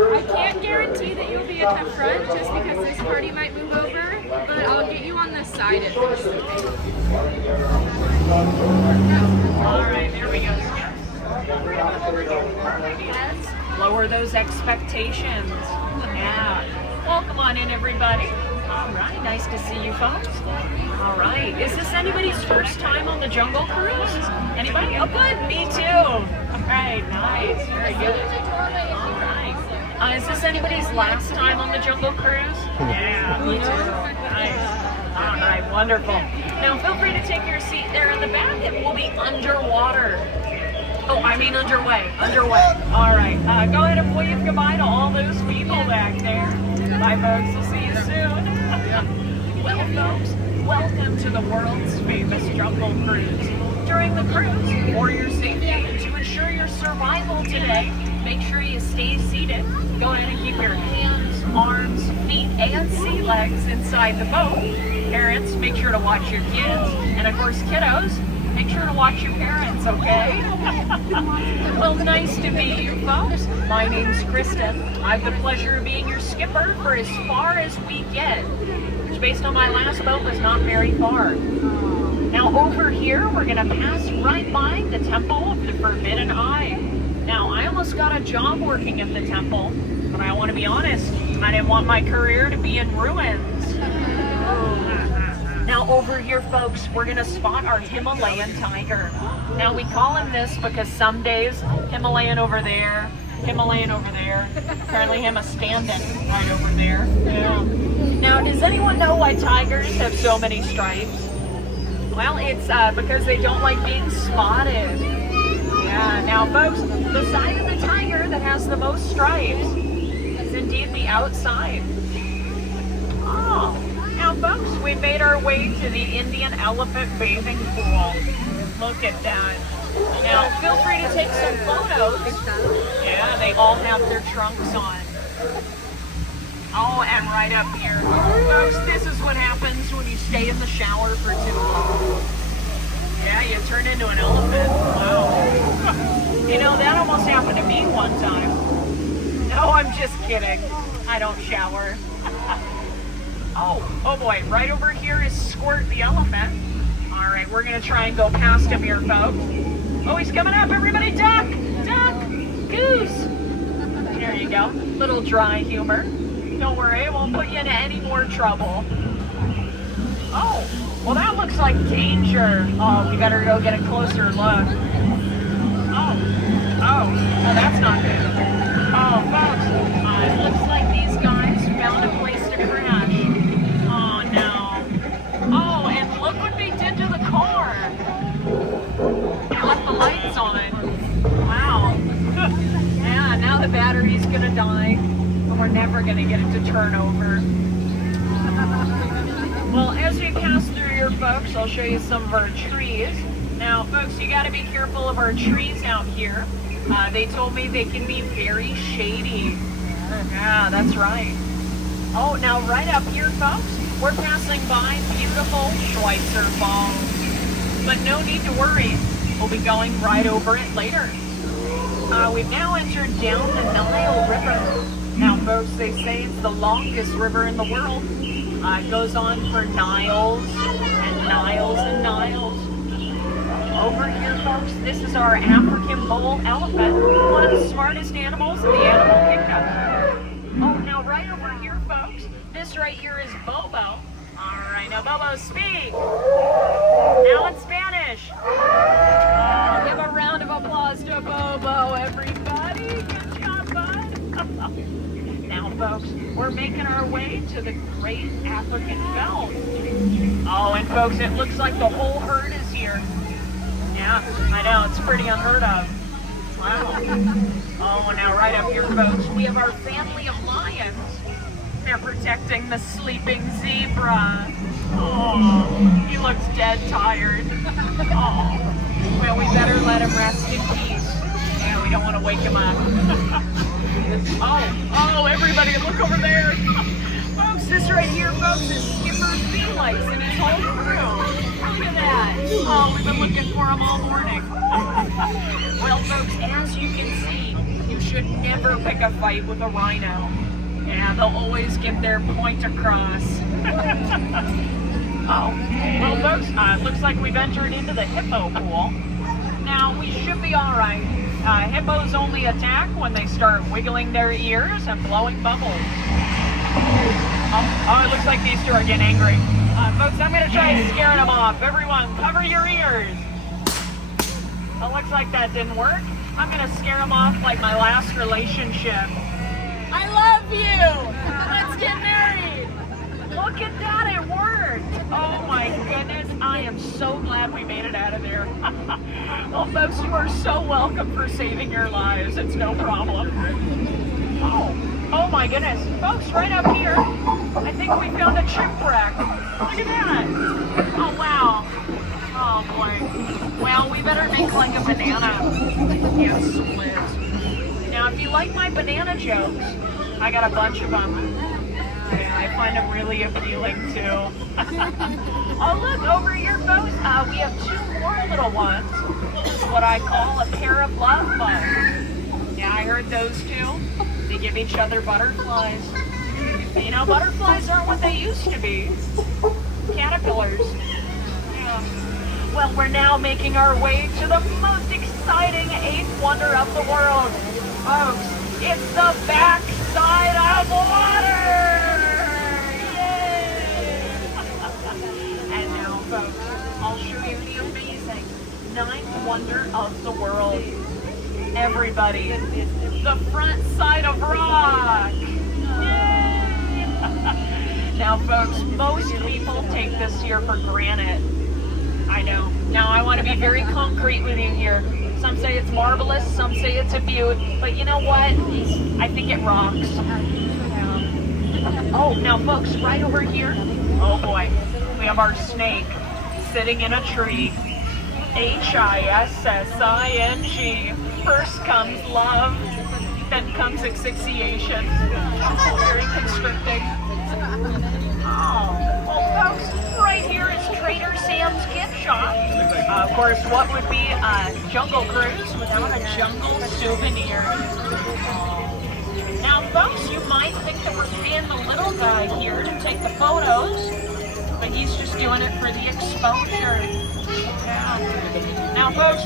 I can't guarantee that you'll be at the front just because this party might move over, but I'll get you on the side at least. Alright, there we go. Yes. Lower those expectations. Yeah. Welcome on in, everybody. Alright, nice to see you folks. Alright, is this anybody's first time on the Jungle Cruise? Anybody? Oh good, me too. Alright, nice, very good. Alright. Is this anybody's last time on the Jungle Cruise? Yeah, me too. Nice. Alright, wonderful. Now feel free to take your seat there in the back and we'll be underwater. Oh, I mean underway. Alright, go ahead and wave goodbye to all those people back there. Bye folks, we'll see you soon. Well folks, welcome to the world's famous Jungle Cruise. During the cruise, for your safety and to ensure your survival today, make sure you stay seated. Go ahead and keep your hands, arms, feet, and sea legs inside the boat. Parents, make sure to watch your kids. And of course, kiddos, make sure to watch your parents, okay? Well, nice to meet you folks. My name's Kristen. I have the pleasure of being your skipper for as far as we get, which based on my last boat was not very far. Now over here, we're gonna pass right by the Temple of the Forbidden Eye. Now, I almost got a job working at the temple, but I want to be honest, I didn't want my career to be in ruins. Now over here, folks, we're gonna spot our Himalayan tiger. Now we call him this because some days, Himalayan over there, apparently him a standing right over there. Yeah. Now, does anyone know why tigers have so many stripes? Well, it's because they don't like being spotted. Yeah, now folks, the side of the tiger that has the most stripes is indeed the outside. Oh, now folks, we made our way to the Indian elephant bathing pool. Look at that. Now, feel free to take some photos. Yeah, they all have their trunks on. Oh, and right up here. Folks, this is what happens when you stay in the shower for too long. Yeah, you turn into an elephant. Wow. You know, that almost happened to me one time. No, I'm just kidding. I don't shower. Oh boy, right over here is Squirt the elephant. All right, we're gonna try and go past him here, folks. Oh, he's coming up, everybody duck, goose. There you go, little dry humor. Don't worry, it won't put you into any more trouble. Oh, well that looks like danger. Oh, we better go get a closer look. Oh, that's not good. Oh, folks, it looks like these guys found a place to crash. Oh, no. Oh, and look what they did to the car. They left the lights on. Wow. Yeah, now the battery's gonna die, and we're never gonna get it to turn over. Well, as we pass through here, folks, I'll show you some of our trees. Now, folks, you gotta be careful of our trees out here. They told me they can be very shady. Yeah, that's right. Oh, now right up here, folks, we're passing by beautiful Schweitzer Falls. But no need to worry, we'll be going right over it later. We've now entered down the Nile River. Now, folks, they say it's the longest river in the world. It goes on for Niles and Niles and Niles. Over here, folks, this is our African bull elephant, one of the smartest animals in the animal kingdom. Oh, now right over here, folks, this right here is Bobo. All right, now Bobo, speak. Now in Spanish. Give a round of applause to Bobo, everybody. Good job, bud. Now, folks, we're making our way to the Great African Belt. Oh, and folks, it looks like the whole herd is here. Yeah, I know, it's pretty unheard of. Wow. Oh, now right up here, folks, we have our family of lions. They're protecting the sleeping zebra. Oh, he looks dead tired. Oh, well, we better let him rest in peace. Yeah, we don't want to wake him up. Oh, everybody, look over there. Folks, this right here, folks, is Skipper Felix and his whole crew. Look at that. Oh, we've been looking for him all morning. Well, folks, as you can see, you should never pick a fight with a rhino. Yeah, they'll always get their point across. Oh, well folks, looks like we've entered into the hippo pool. Now, we should be all right. Hippos only attack when they start wiggling their ears and blowing bubbles. Oh, it looks like these two are getting angry. Folks, I'm going to try scaring them off. Everyone, cover your ears. It looks like that didn't work. I'm going to scare them off like my last relationship. I love you! Let's get married! Look at that, it worked! Oh my goodness, I am so glad we made it out of there. Well, folks, you are so welcome for saving your lives. It's no problem. Oh my goodness. Folks, right up here, I think we found a shipwreck. Look at that. Oh, wow. Oh, boy. Well, we better make like a banana and split. Now, if you like my banana jokes, I got a bunch of them. Yeah, I find them really appealing, too. Oh, look, over here, folks, we have two more little ones. What I call a pair of love bugs. Yeah, I heard those two. They give each other butterflies. You know, butterflies aren't what they used to be. Caterpillars. Yeah. Well, we're now making our way to the most exciting eighth wonder of the world. Folks, it's the backside of water! Yay! And now, folks, I'll show you the amazing ninth wonder of the world. Everybody, the front side of rock! Yay! Now, folks, most people take this here for granted. I know. Now, I want to be very concrete with you here. Some say it's marvelous, some say it's a beaut, but you know what? I think it rocks. Yeah. Oh, now folks, right over here, oh boy, we have our snake sitting in a tree. H-I-S-S-I-N-G. First comes love, then comes asphyxiation. Very constricting. Oh, well folks, right here is Trader Sam's gift shop. Of course, what would be a jungle cruise without a jungle souvenir? Now, folks, you might think that we're paying the little guy here to take the photos, but he's just doing it for the exposure. Yeah. Now, folks,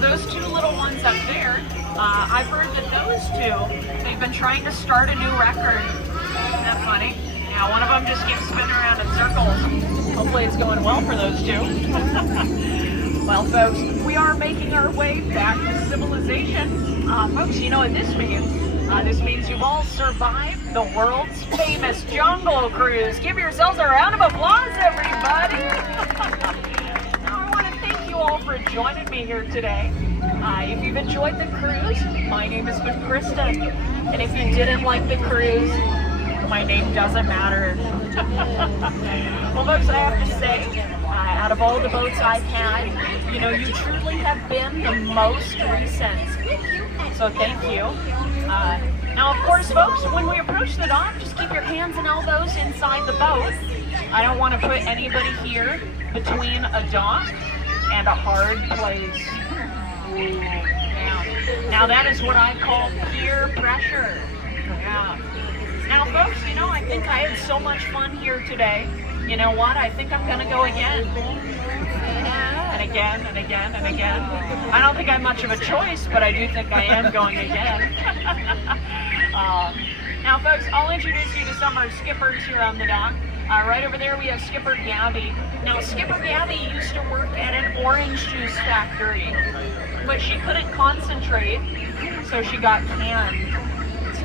those two little ones up there, I've heard that those two, they've been trying to start a new record. Isn't that funny? Now, one of them just keeps spinning around in circles. Hopefully it's going well for those two. Well, folks, we are making our way back to civilization. Folks, you know what this means? This means you've all survived the world's famous Jungle Cruise. Give yourselves a round of applause, everybody. Now, I want to thank you all for joining me here today. If you've enjoyed the cruise, my name has been Kristen. And if you didn't like the cruise, my name doesn't matter. Well, folks, I have to say, out of all the boats I've had, you know, you truly have been the most recent. So thank you. Now, of course, folks, when we approach the dock, just keep your hands and elbows inside the boat. I don't want to put anybody here between a dock and a hard place. Ooh, yeah. Now, that is what I call peer pressure. Yeah. Now, folks, you know, I think I had so much fun here today. You know what? I think I'm going to go again. And again, and again, and again. I don't think I have much of a choice, but I do think I am going again. Now, folks, I'll introduce you to some of our skippers here on the dock. Right over there, we have Skipper Gabby. Now, Skipper Gabby used to work at an orange juice factory, but she couldn't concentrate, so she got canned.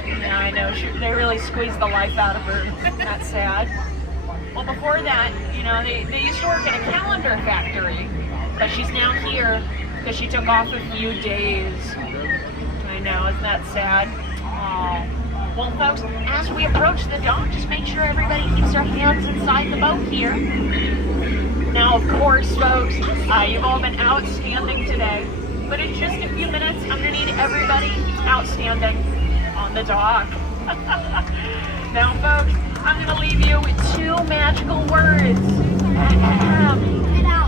Yeah, I know. They really squeezed the life out of her. That's sad. Well, before that, you know, they used to work at a calendar factory, but she's now here because she took off a few days. I know, isn't that sad? Oh. Well, folks, as we approach the dock, just make sure everybody keeps their hands inside the boat here. Now, of course, folks, you've all been outstanding today, but in just a few minutes, I'm going to need everybody outstanding on the dock. Now, folks, I'm going to leave you with two magical words.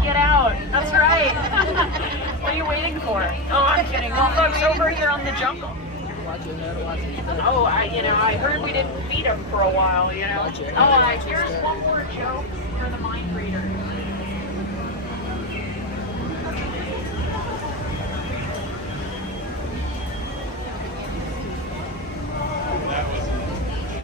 Get out. That's right. What are you waiting for? Oh, I'm kidding. Well, folks, over here on the jungle, Watch your head, watch your step. Oh, I heard we didn't feed them for a while, Watch your head, Oh, watch your here's step. one more joke for the mind reader.